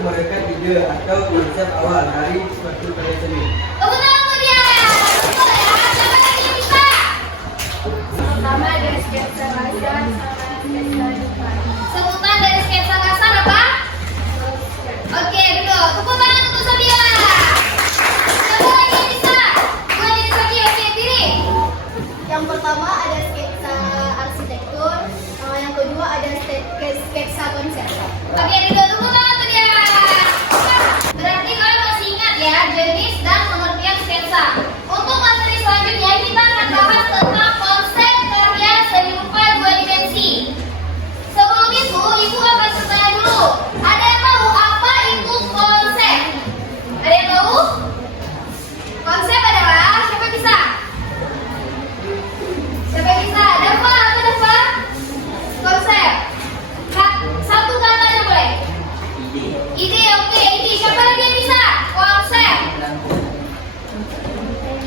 merekam ide atau konsep awal dari suatu karya seni. Tepuk tangan untuk dia. Betul ya. Siapa lagi yang bisa? Pertama ada sketsa kasar sama sketsa depan. Sebutan dari sketsa kasar apa? Oke, betul. Tepuk tangan untuk Sabila. Siapa lagi yang bisa? Bukan jadi Sabila, oke, diri. Yang pertama ada sketsa arsitektur, sama yang kedua ada sketsa konsep. Oke, Rido, tepuk tangan untuk dia. Berarti kalian masih ingat ya jenis dan pengertian sketsa. Untuk materi selanjutnya kita akan bahas tentang konsep karya seni rupa dua dimensi. Sebelum itu, ibu akan bertanya dulu. Ada yang tahu apa itu konsep? Ada yang tahu? Konsep adalah siapa bisa? Siapa yang bisa? Dafa, apa Dafa? Konsep. Satu kata aja boleh. Ide, oke, ide. Siapa lagi yang bisa? Konsep.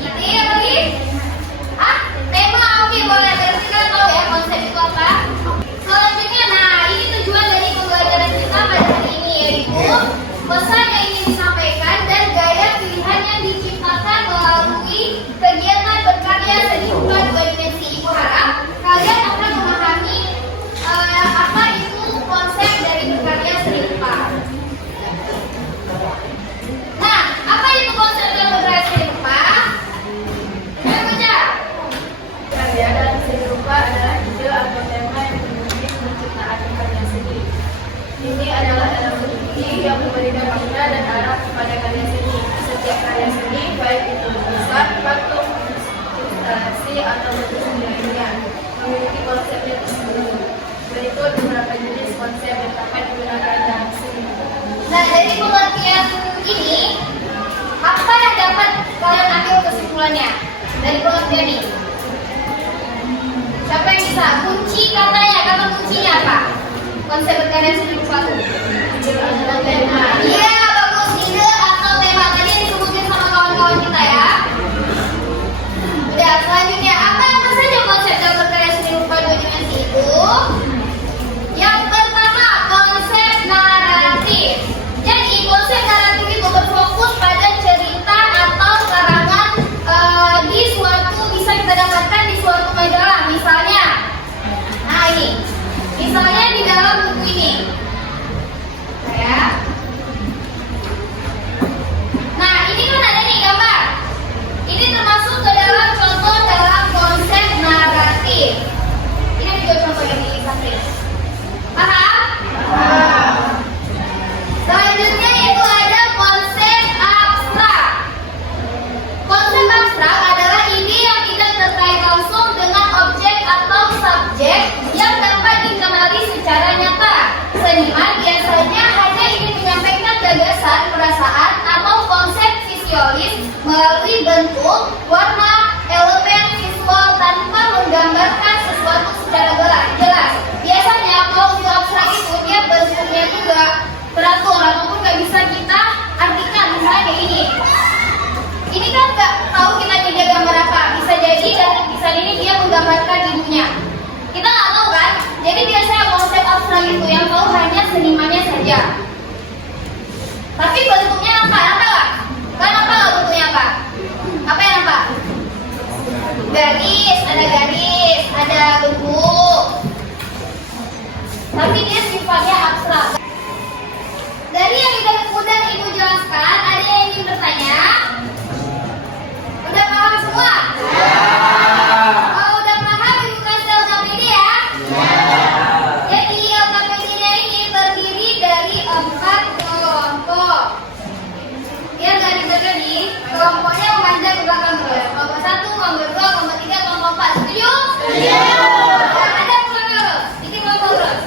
Ide apa lagi? Tema, oke, boleh. Berarti kalian tahu ya konsep itu apa? Selanjutnya, nah ini tujuan dari pembelajaran kita pada hari ini, yaitu pesan yang ingin disampaikan dan gaya pilihan yang diciptakan melalui kegiatan berkarya seni rupa dua dimensi. Ibu harap kalian akan memahami apa itu konsep dari berkarya seni rupa. Nah, apa itu konsep dalam berkarya seni rupa? Ayo baca. Karya dalam seni rupa adalah ide atau tema yang memimpin penciptaan karya seni. Ini adalah elemen inti yang memberikan makna dan arah kepada karya seni. Setiap karya seni, baik itu lukisan, patung, instalasi, atau bentuk seni lainnya, memiliki konsepnya tersendiri. Berikut beberapa jenis konsep yang dapat digunakan dalam seni. Nah, dari pengertian ini, apa yang dapat kalian ambil kesimpulannya dari pengertian ini? Siapa yang bisa? Kunci katanya, kata kuncinya apa? Konsep berkarya seni rupa itu. Ide adalah tema. Iya, bagus. Ide atau tema tadi disebutin sama kawan-kawan kita ya. Udah, selanjutnya apa saja konsep dalam berkarya seni rupa dua dimensi itu? Yang pertama, konsep naratif. Jadi, konsep naratif itu berfokus pada cerita atau karangan di suatu, bisa kita dapatkan di suatu majalah. Misalnya, nah ini. Misalnya di dalam buku ini. Ya. Nah, ini kan ada nih gambar. Ini termasuk ke dalam contoh dalam konsep naratif. Ini juga contoh yang diilustrasi. Paham? Selanjutnya itu ada konsep abstrak. Konsep abstrak adalah ide yang tidak terkait langsung dengan objek atau subjek yang dapat dikenali secara nyata. Seniman biasanya hanya ingin menyampaikan gagasan, perasaan, atau konsep visiolis melalui bentuk, warna, elemen visual tanpa menggambarkan sesuatu secara jelas. Biasanya kalau untuk abstrak itu dia bentuknya itu gak teratur ataupun gak bisa kita artikan. Misalnya kayak ini. Ini kan gak tahu kita dia gambar apa. Bisa jadi dari lukisan ini dia menggambarkan ibunya. Kita nggak tahu kan? Jadi biasanya konsep abstrak itu yang tahu hanya senimannya saja. Tapi bentuknya apa? Nampak nggak? Kan nampak nggak bentuknya apa? Apa yang nampak? Garis, ada bentuk. Tapi dia sifatnya abstrak. Dari yang udah Ibu jelaskan, ada yang ingin bertanya? Udah paham semua? Oh, udah paham Ibu kasih LKPD ya? Jadi LKPD-nya ini terdiri dari 4 kelompok. Biar gak dibagi, kelompoknya memanjang ke belakang terus. Kelompok 1, kelompok 2, kelompok 3, kelompok 4. Setuju? Setuju. Ada kelompok terus. Ini kelompok terus.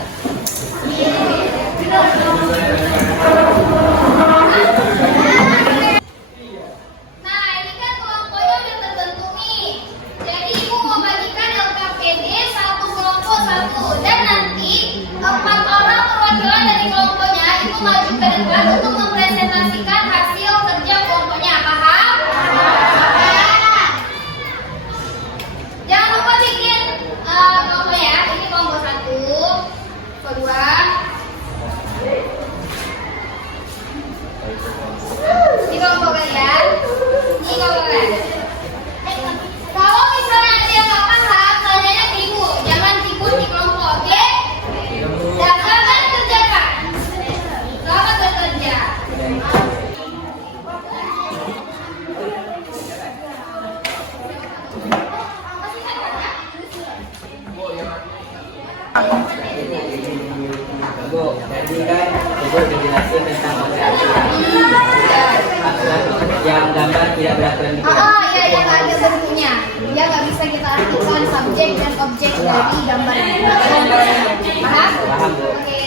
presentasi tentang konsep yang gambar tidak beraturan di Ya, yang nggak ada bentuknya. Ya nggak bisa kita artikan subjek dan objek dari gambar ini. Paham? Paham, Bu. Oke.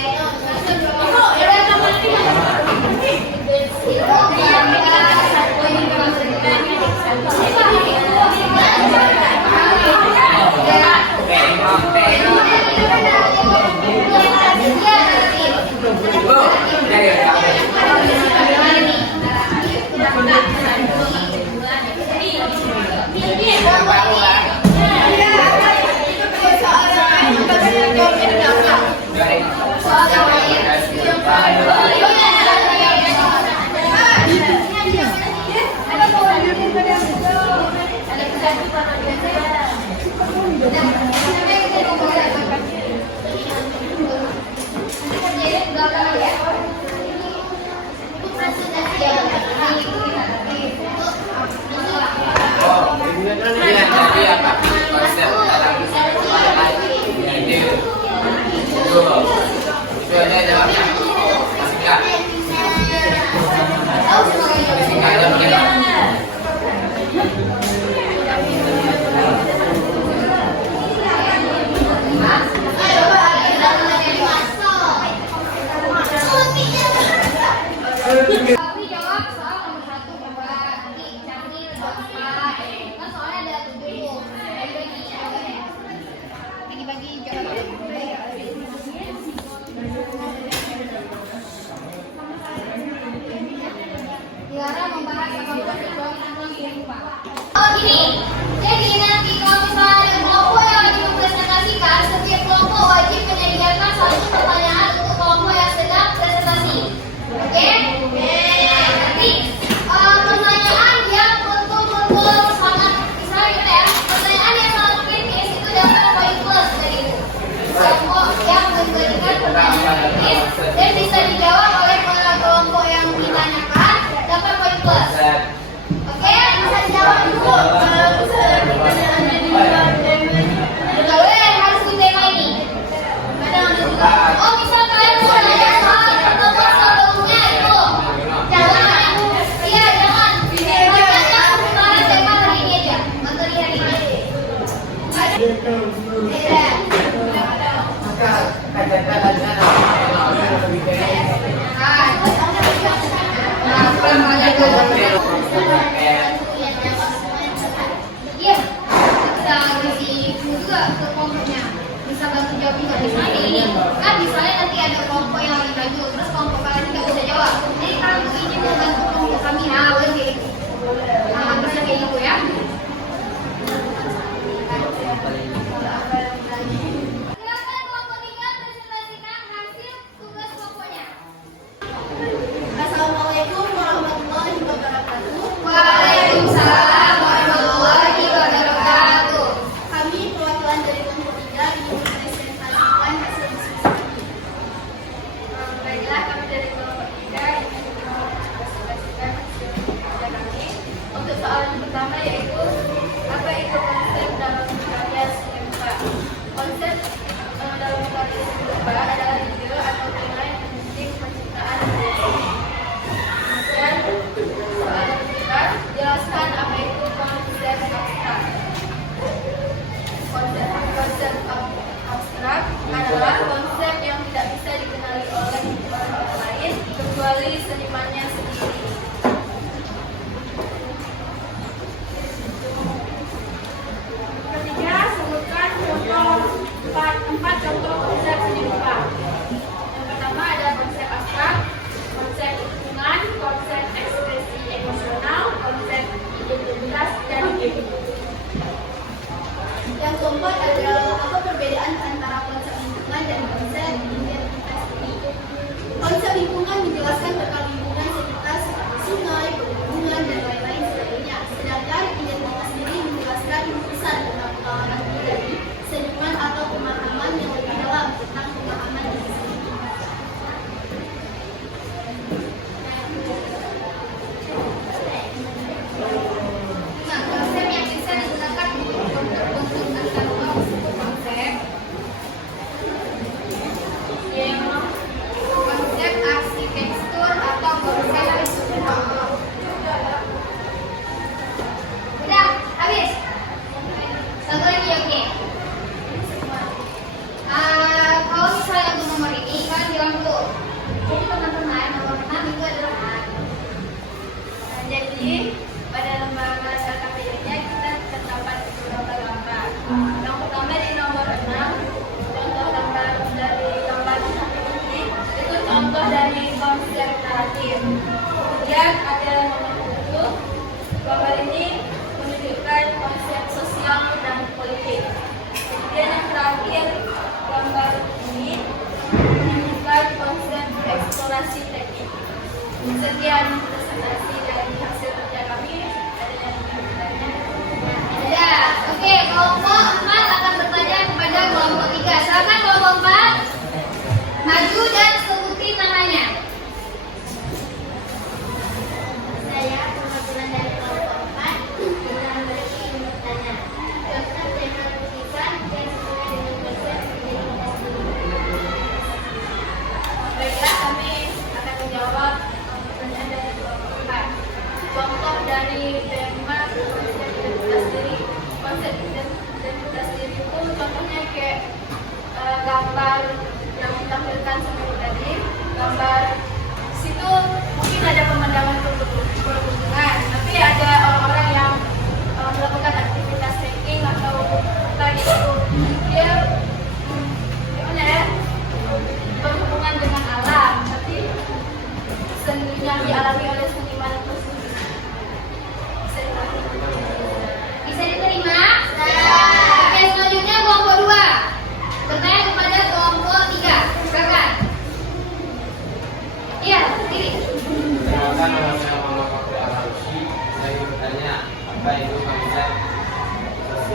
Itu Tapi jawab soal nomor 1 coba nanti cari kan soalnya ada 7 bagi jawabannya. Dilarang membahas apapun kecuali tentang lupa. Oh gini, jadi nanti kalau misalnya ada kelompok yang lagi mempresentasikan, setiap kelompok wajib menyediakan satu pertanyaan untuk kelompok yang sedang presentasi. Oke? Nanti pertanyaan yang betul-betul sangat misalnya gitu ya, pertanyaan yang sangat kritis itu dapat poin plus dari itu. Kelompok yang memberikan pertanyaan kritis dan bisa dijawab oleh kelompok yang ditanyakan dapat poin plus. Oke, bisa dijawab dulu.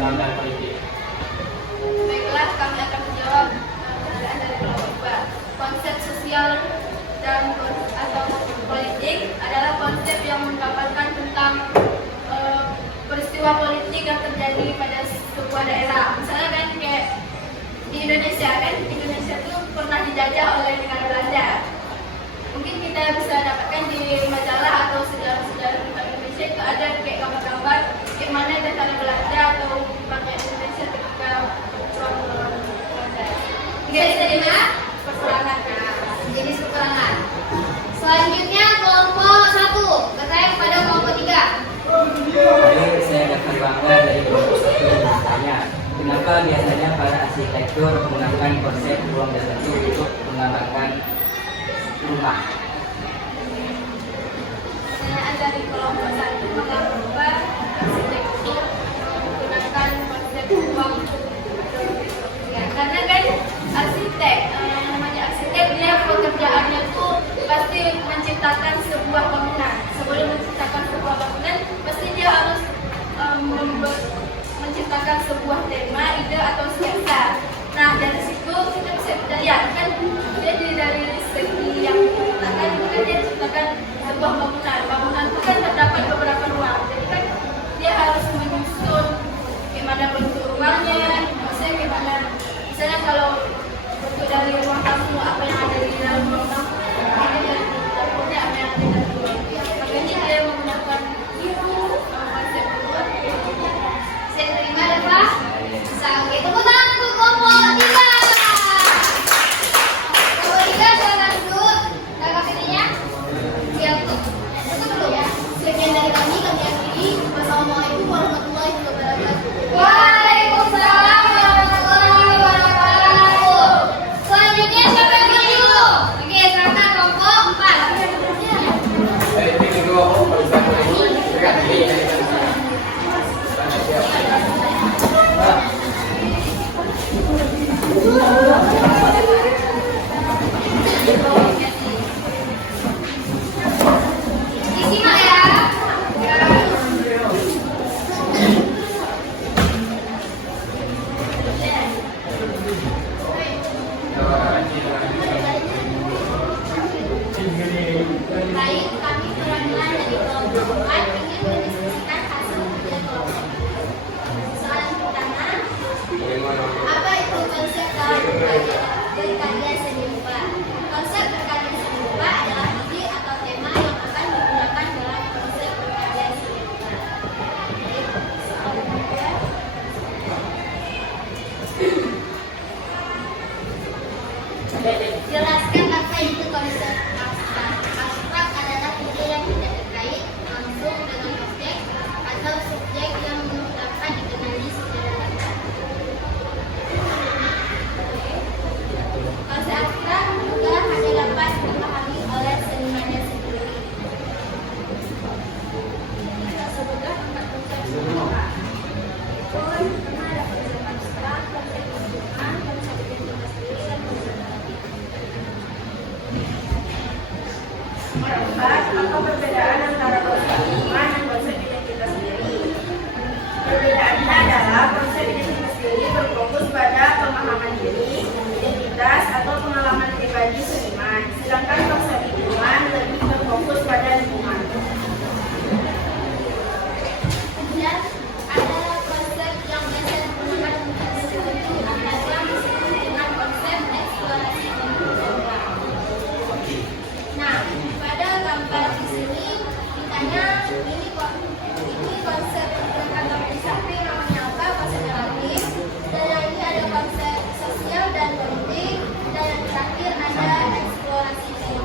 gambar politik. Baiklah, kami akan menjawab pertanyaan dari kelompok. Konsep sosial dan atau politik adalah konsep yang menggambarkan tentang peristiwa politik yang terjadi pada sebuah daerah. Misalnya kan kayak di Indonesia itu pernah dijajah oleh negara Belanda. Mungkin kita bisa dapatkan di majalah atau sejarah-sejarah tentang Indonesia itu ada kayak gambar-gambar gimana tentara Belanda atau rakyat Indonesia ketika perang melawan Belanda. Bisa diterima? Peperangan. Jenis peperangan. Selanjutnya kelompok 1 bertanya kepada kelompok 3. Baik, saya dapat bangga dari kelompok 1 yang bertanya, kenapa biasanya para arsitektur menggunakan konsep ruang tertentu untuk menggambarkan rumah? Pertanyaan dari kelompok 1, mengapa arsitektur menggunakan konsep ruang? Ya, karena kan arsitek, namanya arsitek, dia pekerjaannya tuh pasti menciptakan sebuah bangunan. Sebelum menciptakan sebuah bangunan, pasti dia harus menciptakan sebuah tema, ide atau sketsa. Nah, dari situ kita bisa lihat kan dia dari segi yang diciptakan itu kan dia ciptakan sebuah bangunan. Bangunan itu kan terdapat beberapa ruang. Jadi kan dia harus menyusun gimana bentuk ruangnya, maksudnya gimana. Misalnya kalau bentuk dari ruang tamu, apa yang ada di dalam ruang tamu, ini dari dapurnya apa yang ada di dalam ruang. Makanya dia menggunakan konsep ruang. Saya terima dan Pak. Bisa oke. Tepuk tangan untuk kelompok 3. Kelompok 3 silakan duduk. Kakak petinya. Siap tuh. Tutup dulu ya. Sekian dari kami akhiri. Wassalamualaikum warahmatullahi wabarakatuh. Waalaikumsalam warahmatullahi wabarakatuh. Selanjutnya siapa yang dulu? Oke, silakan kelompok 4. Disimak ya. Baik, kami perwakilan dari kelompok 4 ingin mendiskusikan hasil kerja kelompok. Soalan pertama, apa itu konsep berkarya seni rupa? Konsep berkarya seni rupa adalah ide atau tema yang akan digunakan dalam konsep berkarya seni rupa. Baik, soalan kedua. Jelaskan apa itu konsep abstrak. Abstrak adalah ide yang tidak terkait langsung dengan objek atau subjek yang dapat dikenali secara nyata. Konsep abstrak juga hanya dapat dipahami oleh senimannya sendiri. Kita sebutkan 4 konsep seni rupa. Pertama ada konsep abstrak, konsep lingkungan, konsep identitas diri, dan konsep relatif. Keempat, apa perbedaan antara konsep lingkungan dan konsep identitas diri? Perbedaannya adalah konsep identitas diri berfokus pada pemahaman diri, identitas atau pengalaman pribadi seniman, sedangkan konsep lingkungan lebih berfokus pada lingkungan. Dan ada konsep yang biasa digunakan untuk studi antara disebut dengan konsep eksplorasi lingkungan. Nah, pada gambar di sini ditanya ini konsep atau di samping namanya apa, konsep relatif, dan yang ini ada konsep sosial dan politik, dan yang terakhir ada eksplorasi lingkungan.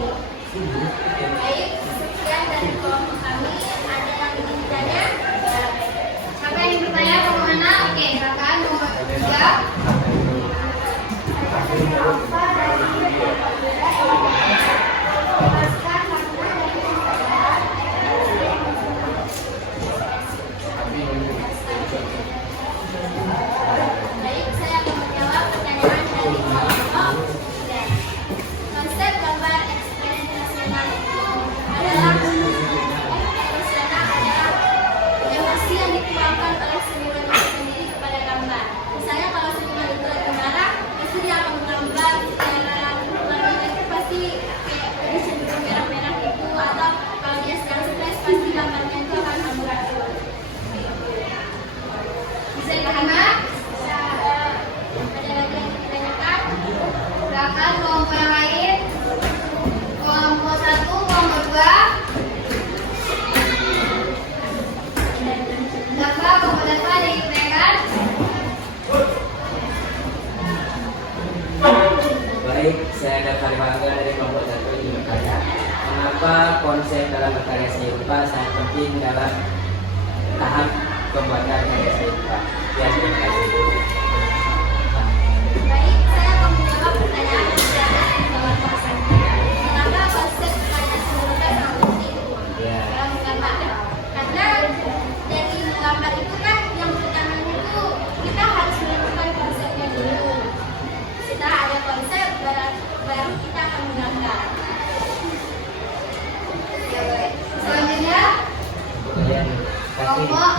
Bisa dipahami? Ada lagi yang ditanyakan? Silakan kelompok yang lain. Kelompok 1, kelompok 2. Dapat kelompok dapat ditanyakan? Baik, saya Daftar Bangga dari kelompok 1 ingin bertanya, mengapa konsep dalam berkarya seni rupa sangat penting dalam tahap pembuatan karya seni rupa? Ya, terima kasih. Baik, saya akan menjawab pertanyaan dari kelompok 1. Kenapa konsep karya seni rupa sangat penting Ya. dalam menggambar? Karena dari menggambar itu kan yang pertama itu kita harus menentukan konsepnya dulu. Setelah ada konsep, baru kita akan menggambar. Ya, baik. Selanjutnya Kemudian kasih. kelompok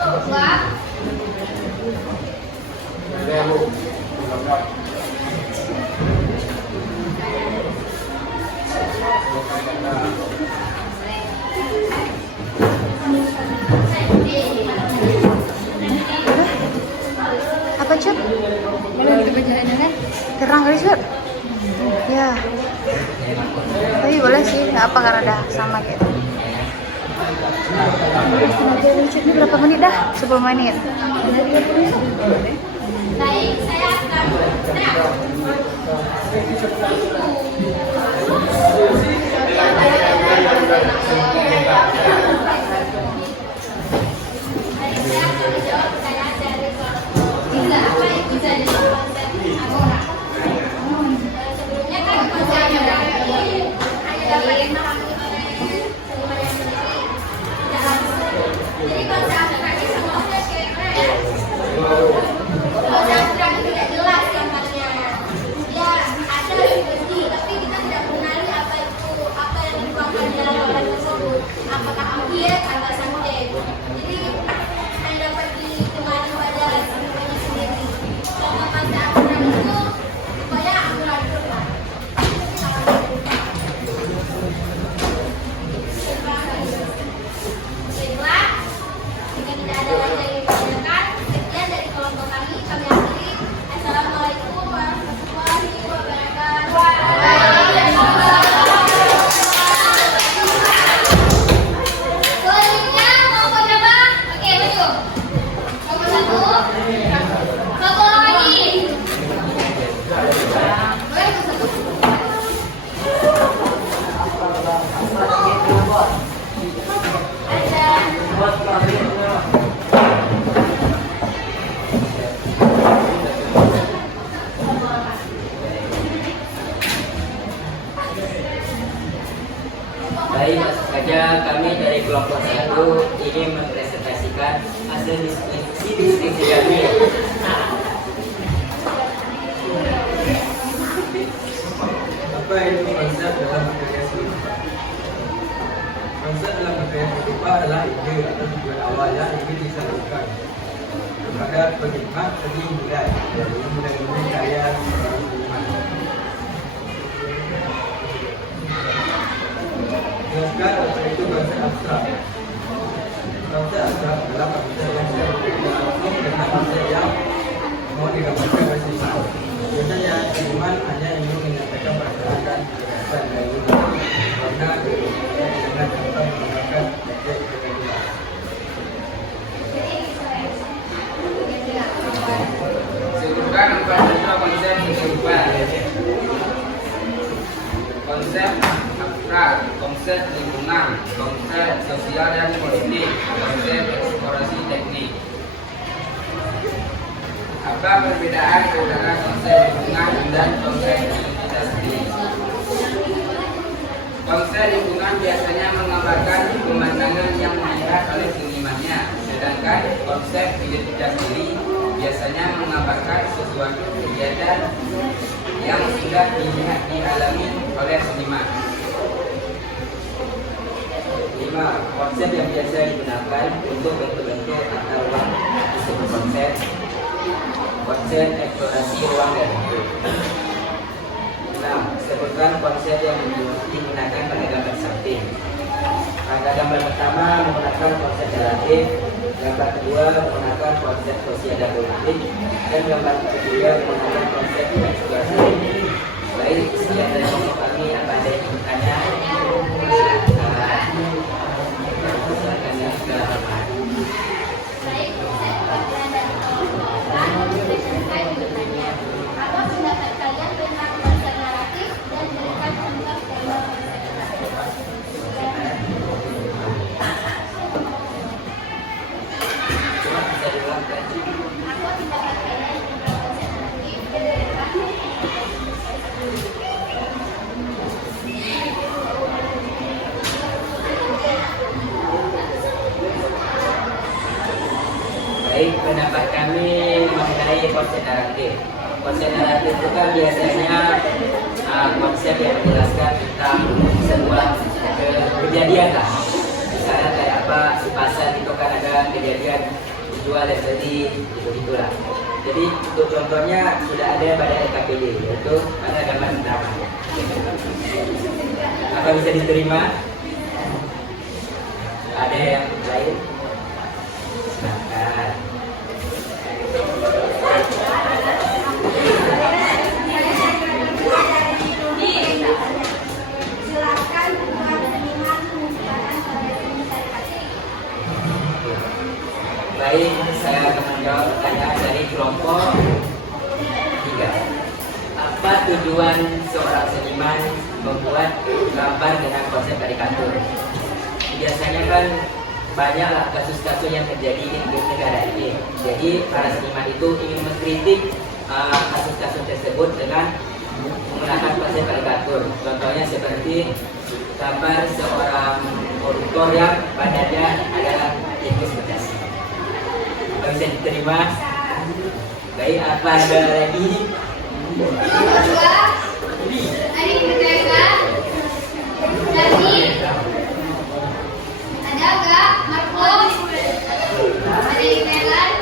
2. Apa Cut? Terang kali Cut? Ya. Tapi boleh sih, nggak apa karena udah sama gitu. Cut ini berapa menit dah? 10 menit. Baik, saya akan menjawab pertanyaan dari kelompok 3. Apa yang bisa disebut konsep Agora? Sebelumnya kan konsep Agora ini hanya dapat dipahami oleh seniman yang sendiri, tidak langsung. Jadi konsep Agora ini semuanya kira-kira ya. Konsep abstrak itu tidak jelas gambarnya. Ya ada seperti, tapi kita tidak mengenali apa yang dituangkan dalam gambar tersebut. Apakah ambil atau santet. Jadi hanya dapat ditemani pada senimannya sendiri. Selama konsep abstrak itu supaya amburadul lah. Baiklah, jika tidak ada lagi yang ditanyakan, sekian dari kelompok kami akhiri. Assalamualaikum warahmatullahi wabarakatuh. Selanjutnya kelompok berapa? Oke, maju. Kelompok 1. Kelompok lagi. Boleh kelompok 1. Baik, langsung saja kami dari kelompok 1 ingin mempresentasikan hasil diskusi kami. Apa itu konsep dalam berkarya seni rupa? Konsep dalam berkarya seni rupa adalah ide atau tujuan awal yang ingin disalurkan kepada penikmat seni nilai dari nilai karya seorang seniman. Jelaskan apa itu konsep abstrak. Konsep abstrak adalah konsep yang tidak langsung dengan konsep yang mau digambarkan oleh seniman. Biasanya seniman hanya ingin menyampaikan perasaan dan gagasan dari warna dengan tanpa menggunakan objek kebetulan. Sebutkan 4 contoh konsep seni rupa. Konsep abstrak, konsep lingkungan, konsep sosial dan politik, konsep eksplorasi teknik. Apa perbedaan antara konsep lingkungan dan konsep identitas diri? Konsep lingkungan biasanya menggambarkan pemandangan yang dilihat oleh senimannya, sedangkan konsep identitas diri biasanya menggambarkan sesuatu kegiatan yang sudah dilihat dialami oleh seniman. 5. Konsep yang biasa digunakan untuk bentuk-bentuk atau ruang disebut konsep. Konsep eksplorasi ruang dan bentuk. 6. Sebutkan konsep yang digunakan pada gambar samping. Pada gambar pertama menggunakan konsep relatif, gambar kedua menggunakan konsep tematik dan gambar juga menggunakan konsep eksplorasi. Baik, sekian dari kelompok kami. Apa ada yang bertanya? Silakan yang segala hormat. Baik, saya perwakilan dari kelompok A. Sesi saya bertanya, apa pendapat kalian tentang konsep naratif dan berikan contoh tema konsep naratif? Cuma bisa diulang kan? Apa pendapat kalian tentang konsep naratif dan berikan Baik, pendapat kami mengenai konsep naratif. Konsep naratif itu kan biasanya konsep yang menjelaskan tentang sebuah kejadian lah. Misalnya kayak apa, di pasar itu kan ada kejadian jual dan beli, gitu-gitulah. Jadi untuk contohnya sudah ada pada LKPD, yaitu ada gambar pertama. Apa bisa diterima? Ada yang lain? Silakan. Silakan buat seniman menunjukkan karya seni karikatur. Baik, saya akan menjawab pertanyaan dari kelompok 3. Apa tujuan seorang seniman membuat gambar dengan konsep karikatur? Biasanya kan banyaklah kasus-kasus yang terjadi di negara ini. Jadi para seniman itu ingin mengkritik kasus-kasus tersebut dengan menggunakan konsep karikatur. Contohnya seperti gambar seorang koruptor yang badannya adalah tikus pedas. Bisa diterima? Baik, apa ada lagi? Nomor 2, Ari Merdeka. Jadi, ada enggak? Marco? Ada di Thailand?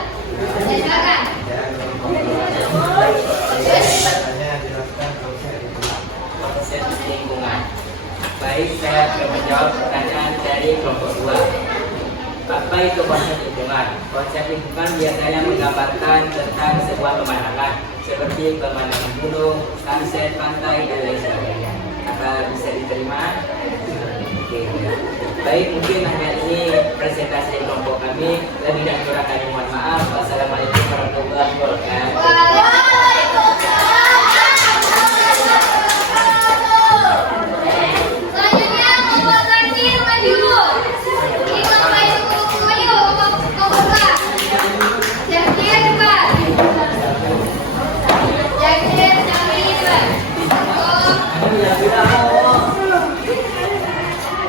Silakan. Pertanyaan jelaskan konsep lingkungan. Konsep lingkungan. Baik, saya akan menjawab pertanyaan dari kelompok 2. Apa itu konsep lingkungan? Konsep lingkungan biasanya menggambarkan tentang sebuah pemandangan seperti pemandangan gunung, sunset, pantai, dan lain sebagainya. Apa bisa diterima? Oke. Baik, mungkin hanya ini presentasi dari kelompok kami. Lebih dan kurang kami mohon maaf. Wassalamualaikum warahmatullahi wabarakatuh. Selanjutnya kelompok terakhir maju. Ini kelompok yang cukup ayo kelompok 2. Jakir depan. Jakir depan.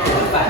Depan.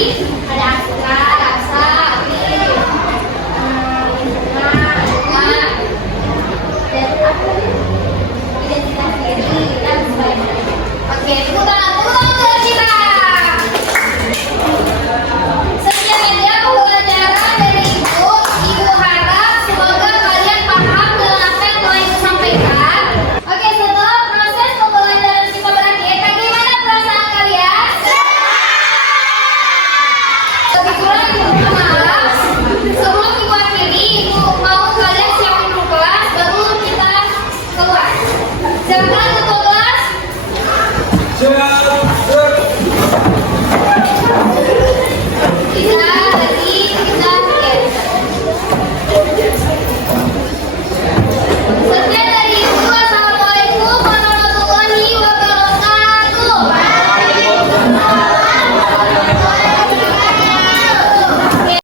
Ada Astra, Rasa, Amin, Bunga, dan apa? Identitas diri dan sebagainya. Oke, tepuk tangan untuk kita. Sekian media pembelajaran dari Ibu. Ibu harap semoga kalian paham dengan apa yang telah Ibu sampaikan. Oke, setelah proses pembelajaran kita berakhir, bagaimana perasaan kalian? Lebih kurang Ibu minta maaf.